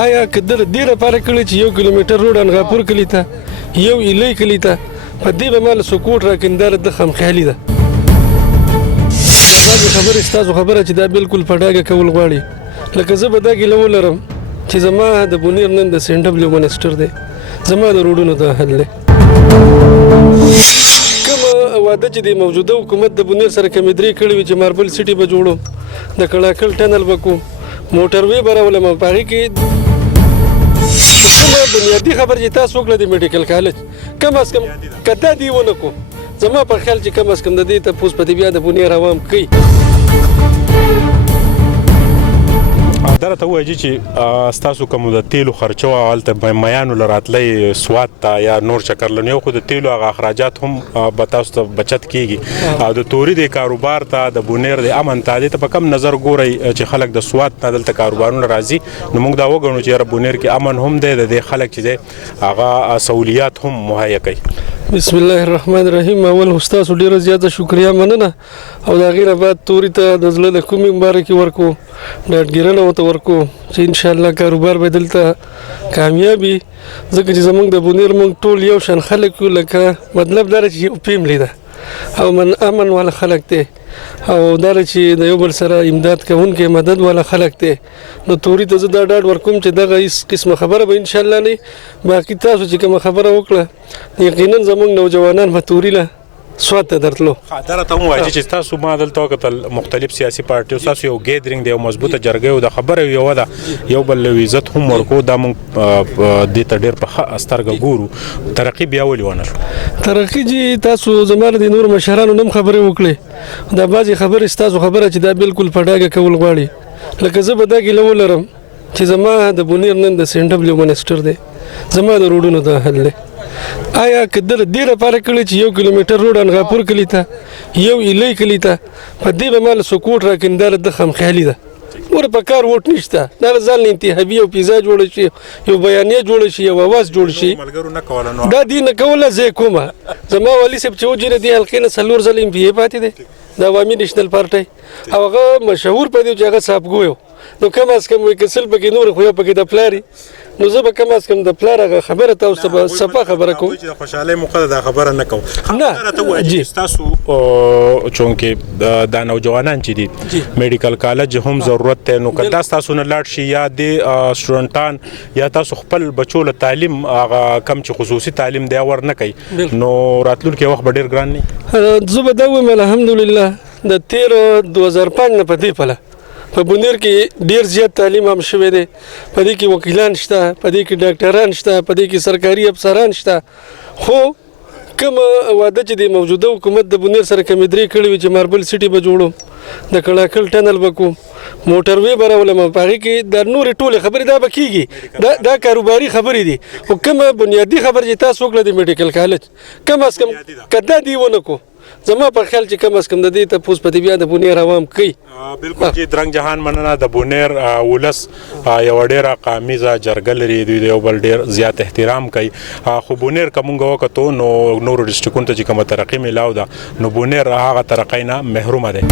آیا که د دې لپاره کړی چې 1 کیلومتر روډ انغاپور کلي ته یو ایلی کلي ته په دې به مال سکوټ راکنداره د خمخیالي ده. دا خبرې ستاسو خبره چې دا بالکل په ډاګه کول غواړي. لکه زه به دا ګیله ولرم چې زما د بونیر نن د سین ډبلیو منسټر دی، زما د روډونو د حل دی. کومه واده چې د موجوده حکومت د بونیر سره کمې درې کړې وي چې ماربل سټي به جوړو، د کړاکل ټنل به کوم، موټر وی به راولم، په هغې کې کومه بنیادي خبر چې تاسو وکړه د میډیکل کالج کم از کم که دا دې ونه کړو، زما په خیال چې کم از کم د دې تپوس په دې بیا د بونیر عوام کوي. دا راته ووایي چې ستاسو کوم د تیلو خرچه وه هلته میانو له راتلی سوات ته یا نور چکرلنو، یو خو د تیلو هغه اخراجات هم به تاسو ته بچت کیږي، او د توري د کاروبار ته د بونیر د امن ته دې ته په کم نظر ګورئ چې خلک د سوات نه دلته کاروبارونه راځي؟ نو موږ دا وګڼو چې یاره بونیر کې امن هم دی، د دې خلک چې دی هغه سهولیات هم مهیا کوي. بسم الله الرحمن الرحیم. اول استاد ډیره زیاته شکریا مننه، او دا غیره بعد توري ته د زړه د کومې مبارکي ورکو، ډاډګیرنه ورته ورکو چې ان شاء الله کاروبار به دلته کامیابي، ځکه چې زمونږ د بونیر مونږ ټول یو شان خلک یو، لکه مطلب دا چې یو فیملی ده او امن والا خلک دی، او دا چې د یو بل سره امداد کوونکي مدد والا خلک دی. نو توري ته زه دا ډاډ ورکوم چې دغه هیڅ قسمه خبره به ان شاء الله نه. باقي تاسو چې کومه خبره وکړه یقینا زمونږ نوجوانان به توري له سوات ته درتلو. دا راته ووایي چې تاسو ما دلته وکتل مختلف سیاسي پارټیو ستاسو یو ګیدرینګ دی، یو مضبوطه جرګه او د خبره یوه ده، یو بل له عزت هم ورکو، دا موږ دې ته ډېر په ښه سترګه ګورو. ترقي بیا ولې ونه شو؟ ترقي چې تاسو زما د نورو مشرانو نه هم خبرې وکړې، دا بعضې خبرې ستاسو خبره چې دا بالکل په ډاګه کول غواړي. لکه زه به دا ګیله ولرم چې زما د بونیر نن د سین ډبلیو منسټر دی، زما د روډونو د حل دی. آیا که د دې لپاره کړی چې 1 کیلومتر روډ انغاپور کلي ته یو ایلی کلي ته په دې به مال سکوټ راکنداره د خمخیالي ده. ور په کار ووټ نشته، دا ځان انتخابي او پیزا جوړ شي، یو بیانیه جوړ شي، یو اواز جوړ شي، دا دې نه کوله. زه کومه زما والي صاحب چې وجره دی حلقې نه 4 ځله ام پی ای پاتې دی د عوامي نیشنل پارټۍ، او هغه مشهور په دې چې هغه صاحبګوی، نو کم از کم وایي که سل پکې نور خو یو پکې د پلاري، نو زه به کم از کم د پلار هغه خبره تاسو ته به صفا خبره کوم چې د خوشحالۍ موقع ده دا خبره نه کوم. نه راته ووایي چې ستاسو چونکې دا نوجوانان چې دي میډیکل کالج هم ضرورت دی، نو که دا ستاسو نه لاړ شي یا د سټوډنټان یا تاسو خپل بچو له تعلیم هغه کم چې خصوصي تعلیم دی ور نه کوي، نو راتلونکي وخت به ډېر ګران نه. زه به دا ووایم الحمدلله د 13/2005 نه په دې پله په بونیر کې ډیر زیات تعلیم هم شوی دی، په دې کې وکیلان شته، په دې کې ډاکټران شته، په دې کې سرکاري افسران شته. خو کومه واده چې د موجوده حکومت د بونیر سره کمې درې کړې وي چې ماربل سټي به جوړو، د کړاکل ټنل به کوم، موټر وی به راولم، په هغې کې د نورې ټولې خبرې دا به کېږي، دا کاروباري خبرې دي. خو کومه بنیادي خبر چې تاسو وکړه د میډیکل کالج کم از کم که دا دې ونه کړو، زما په خیال چې کم از کم د دې تپوس په دې بیا د بونیر عوام کوي. بالکل چې درنګ جهان مننه. د بونیر ولس یو ډېره قامیزه جرګه لري، دوی د یو بل ډېر زیات احترام کوي. خو بونیر که موږ وکتو نو نورو ډسټرکونو ته چې کومه ترقي میلاو ده، نو بونیر هغه ترقۍ نه محرومه دی.